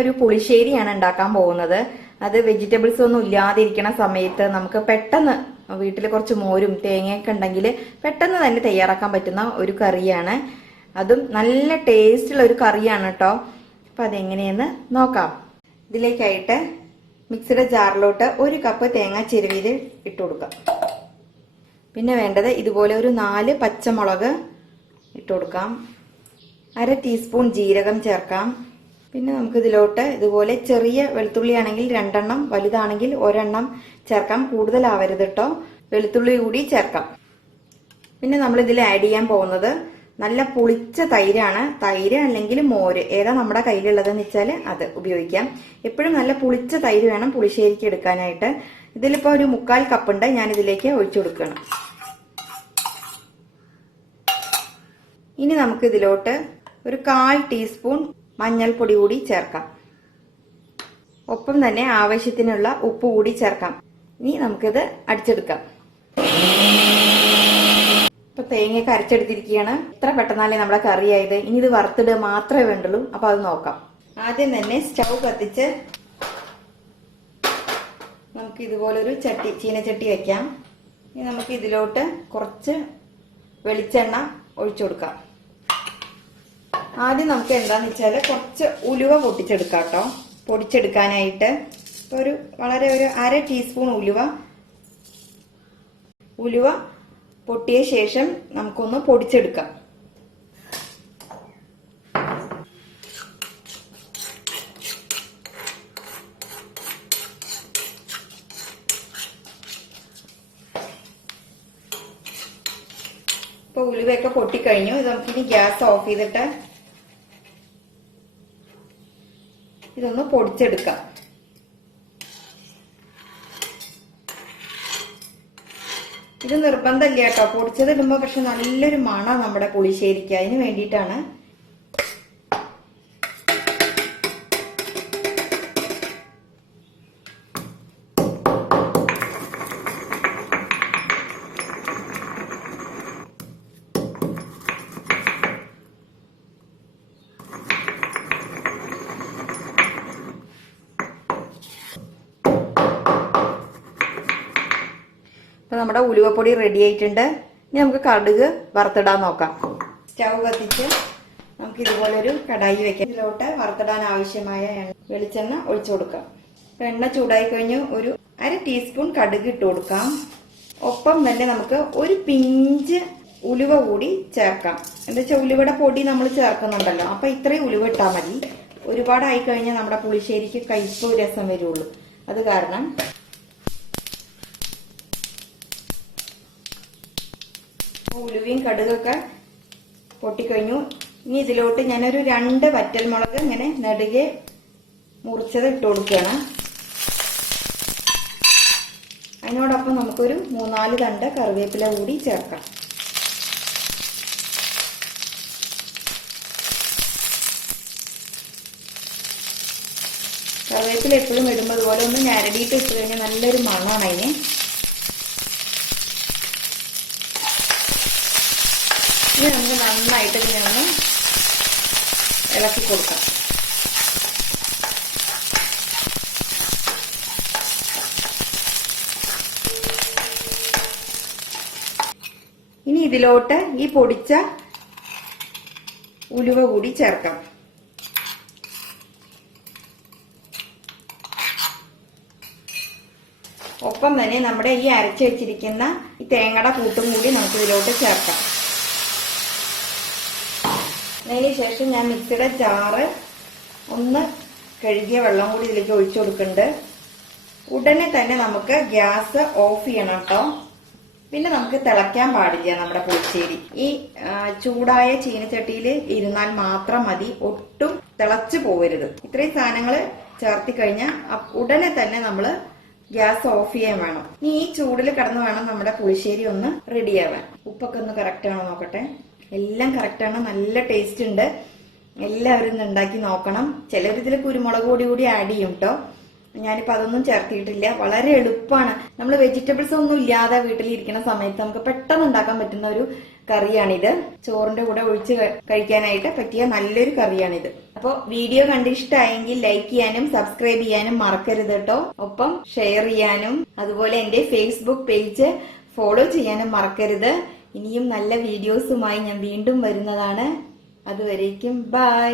ഒരു പുളിശ്ശേരിയാണ് ഉണ്ടാക്കാൻ പോകുന്നത്. അത് വെജിറ്റബിൾസ് ഒന്നും ഇല്ലാതിരിക്കണ സമയത്ത് നമുക്ക് പെട്ടെന്ന് വീട്ടിൽ കുറച്ച് മോരും തേങ്ങയൊക്കെ ഉണ്ടെങ്കിൽ പെട്ടെന്ന് തന്നെ തയ്യാറാക്കാൻ പറ്റുന്ന ഒരു കറിയാണ്. അതും നല്ല ടേസ്റ്റുള്ള ഒരു കറിയാണ് കേട്ടോ. അപ്പൊ അതെങ്ങനെയെന്ന് നോക്കാം. ഇതിലേക്കായിട്ട് മിക്സിയുടെ ജാറിലോട്ട് ഒരു കപ്പ് തേങ്ങ ചെരുവിയിൽ ഇട്ട് കൊടുക്കാം. പിന്നെ വേണ്ടത് ഇതുപോലെ ഒരു നാല് പച്ചമുളക് ഇട്ട് കൊടുക്കാം. അര ടീസ്പൂൺ ജീരകം ചേർക്കാം. പിന്നെ നമുക്ക് ഇതിലോട്ട് ഇതുപോലെ ചെറിയ വെളുത്തുള്ളി ആണെങ്കിൽ രണ്ടെണ്ണം വലുതാണെങ്കിൽ ഒരെണ്ണം ചേർക്കാം. കൂടുതലാവരുത് കേട്ടോ വെളുത്തുള്ളി കൂടി ചേർക്കാം. പിന്നെ നമ്മൾ ഇതിൽ ആഡ് ചെയ്യാൻ പോകുന്നത് നല്ല പുളിച്ച തൈരാണ്. തൈര് അല്ലെങ്കിൽ മോര്. ഏതാ നമ്മുടെ കയ്യിലുള്ളതെന്ന് വെച്ചാൽ അത് ഉപയോഗിക്കാം. എപ്പോഴും നല്ല പുളിച്ച തൈര് വേണം പുളിശ്ശേരിക്ക് എടുക്കാനായിട്ട്. ഇതിലിപ്പോൾ ഒരു മുക്കാൽ കപ്പുണ്ട്. ഞാൻ ഇതിലേക്ക് ഒഴിച്ചു കൊടുക്കണം ഇനി നമുക്ക് ഇതിലോട്ട് ഒരു കാൽ ടീസ്പൂൺ മഞ്ഞൾപ്പൊടി കൂടി ചേർക്കാം. ഒപ്പം തന്നെ ആവശ്യത്തിനുള്ള ഉപ്പ് കൂടി ചേർക്കാം. ഇനി നമുക്കിത് അടിച്ചെടുക്കാം. ഇപ്പൊ തേങ്ങയൊക്കെ അരച്ചെടുത്തിരിക്കുകയാണ്. ഇത്ര പെട്ടെന്നാലേ നമ്മുടെ കറിയായത്. ഇനി ഇത് വറുത്തിടുക മാത്രമേ വേണ്ടുള്ളൂ. അപ്പൊ അത് നോക്കാം. ആദ്യം തന്നെ സ്റ്റൗ കത്തിച്ച് നമുക്ക് ഇതുപോലൊരു ചട്ടി ചീനച്ചട്ടി വെക്കാം. ഇനി നമുക്ക് ഇതിലോട്ട് കുറച്ച് വെളിച്ചെണ്ണ ഒഴിച്ചു കൊടുക്കാം. ആദ്യം നമുക്ക് എന്താന്ന് വെച്ചാൽ കുറച്ച് ഉലുവ പൊട്ടിച്ചെടുക്കാം കേട്ടോ പൊടിച്ചെടുക്കാനായിട്ട് ഒരു വളരെ ഒരു അര ടീസ്പൂൺ ഉലുവ. ഉലുവ പൊട്ടിയ ശേഷം നമുക്കൊന്ന് പൊടിച്ചെടുക്കാം. ഉലുവയൊക്കെ പൊട്ടിക്കഴിഞ്ഞു. ഇത് നമുക്കിനി ഗ്യാസ് ഓഫ് ചെയ്തിട്ട് ഇതൊന്ന് പൊടിച്ചെടുക്കാം. ഇത് നിർബന്ധമില്ല കേട്ടോ. പൊടിച്ചത് ഇടുമ്പോ പക്ഷെ നല്ലൊരു മണം നമ്മുടെ പുളിശ്ശേരിക്ക്. അതിന് വേണ്ടിയിട്ടാണ് അപ്പൊ നമ്മുടെ ഉലുവപ്പൊടി റെഡി ആയിട്ടുണ്ട്. ഇനി നമുക്ക് കടുക് വറുത്തിടാൻ നോക്കാം. സ്റ്റൗ കത്തിച്ച് നമുക്ക് ഇതുപോലൊരു കടായി വെക്കാം. ഇതിലോട്ട് വറുത്തിടാൻ ആവശ്യമായ എണ്ണ വെളിച്ചെണ്ണ ഒഴിച്ചു കൊടുക്കാം. എണ്ണ ചൂടായി കഴിഞ്ഞ്. ഒരു അര ടീസ്പൂൺ കടുക് ഇട്ട് കൊടുക്കാം. ഒപ്പം തന്നെ നമുക്ക് ഒരു പിഞ്ച് ഉലുവ കൂടി ചേർക്കാം. എന്താ വെച്ചാൽ ഉലുവയുടെ പൊടി നമ്മൾ ചേർക്കുന്നുണ്ടല്ലോ. അപ്പൊ ഇത്രയും ഉലുവ ഇട്ടാൽ മതി. ഒരുപാടായി കഴിഞ്ഞാൽ നമ്മുടെ പുളിശ്ശേരിക്ക് കയ്പ് രസം വരുള്ളൂ. അത് കാരണം ഉലുവയും കടുകൊക്കെ പൊട്ടിക്കഴിഞ്ഞു. ഇനി ഇതിലോട്ട് ഞാനൊരു രണ്ട് വറ്റൽമുളക് ഇങ്ങനെ നടുകെ മുറിച്ചത് ഇട്ട് കൊടുക്കുകയാണ്. അതിനോടൊപ്പം നമുക്കൊരു മൂന്നാൽ തണ്ട് കറിവേപ്പില കൂടി ചേർക്കാം. കറിവേപ്പില എപ്പോഴും ഇടുമ്പോൾ അതുപോലെ ഒന്ന് ഞരടിയിട്ട് ഇട്ട് കഴിഞ്ഞാൽ നല്ലൊരു മണമാണ് അതിന്. ഇനി നമുക്ക് നന്നായിട്ട് ഇതിനെ ഒന്ന് ഇളക്കി കൊടുക്കാം. ഇനി ഇതിലോട്ട് ഈ പൊടിച്ച ഉലുവ കൂടി ചേർക്കാം. ഒപ്പം തന്നെ നമ്മുടെ ഈ അരച്ചു വെച്ചിരിക്കുന്ന ഈ തേങ്ങയുടെ കൂട്ടും കൂടി നമുക്ക് ഇതിലോട്ട് ചേർക്കാം. അതിന് ശേഷം ഞാൻ മിക്സിയുടെ ചാറ് ഒന്ന് കഴുകിയ വെള്ളം കൂടി ഇതിലേക്ക് ഒഴിച്ചു കൊടുക്കുന്നുണ്ട്. ഉടനെ തന്നെ നമുക്ക് ഗ്യാസ് ഓഫ് ചെയ്യണം കേട്ടോ. പിന്നെ നമുക്ക് തിളയ്ക്കാൻ പാടില്ല നമ്മുടെ പുളിശ്ശേരി. ഈ ചൂടായ ചീനച്ചട്ടിയിൽ ഇരുന്നാൽ മാത്രം മതി. ഒട്ടും തിളച്ചു പോവരുത്. ഇത്രയും സാധനങ്ങൾ ചേർത്തി കഴിഞ്ഞാൽ ഉടനെ തന്നെ നമ്മൾ ഗ്യാസ് ഓഫ് ചെയ്യാൻ വേണം. ഇനി ഈ ചൂടിൽ കിടന്ന് വേണം നമ്മുടെ പുളിശ്ശേരി ഒന്ന് റെഡിയാവാൻ ഉപ്പൊക്കെ ഒന്ന് കറക്റ്റ് ആണോ നോക്കട്ടെ. എല്ലാം കറക്റ്റാണ് നല്ല ടേസ്റ്റ് ഉണ്ട്. എല്ലാവരും ഒന്ന് ഉണ്ടാക്കി നോക്കണം. ചിലർ ഇതിൽ കുരുമുളക് പൊടി കൂടി ആഡ് ചെയ്യും കേട്ടോ ഞാനിപ്പോൾ അതൊന്നും ചേർത്തിയിട്ടില്ല. വളരെ എളുപ്പമാണ് നമ്മൾ വെജിറ്റബിൾസ് ഒന്നും ഇല്ലാതെ വീട്ടിലിരിക്കുന്ന സമയത്ത് നമുക്ക് പെട്ടെന്ന് ഉണ്ടാക്കാൻ പറ്റുന്ന ഒരു കറിയാണിത്. ചോറിന്റെ കൂടെ ഒഴിച്ച് കഴിക്കാനായിട്ട് പറ്റിയ നല്ലൊരു കറിയാണിത്. അപ്പോൾ വീഡിയോ കണ്ട് ഇഷ്ടമായെങ്കിൽ ലൈക്ക് ചെയ്യാനും സബ്സ്ക്രൈബ് ചെയ്യാനും മറക്കരുത് കേട്ടോ ഒപ്പം ഷെയർ ചെയ്യാനും അതുപോലെ എന്റെ ഫേസ്ബുക്ക് പേജ് ഫോളോ ചെയ്യാനും മറക്കരുത്. ഇനിയും നല്ല വീഡിയോസുമായി ഞാൻ വീണ്ടും വരുന്നതാണ്. അതുവരേക്കും ബൈ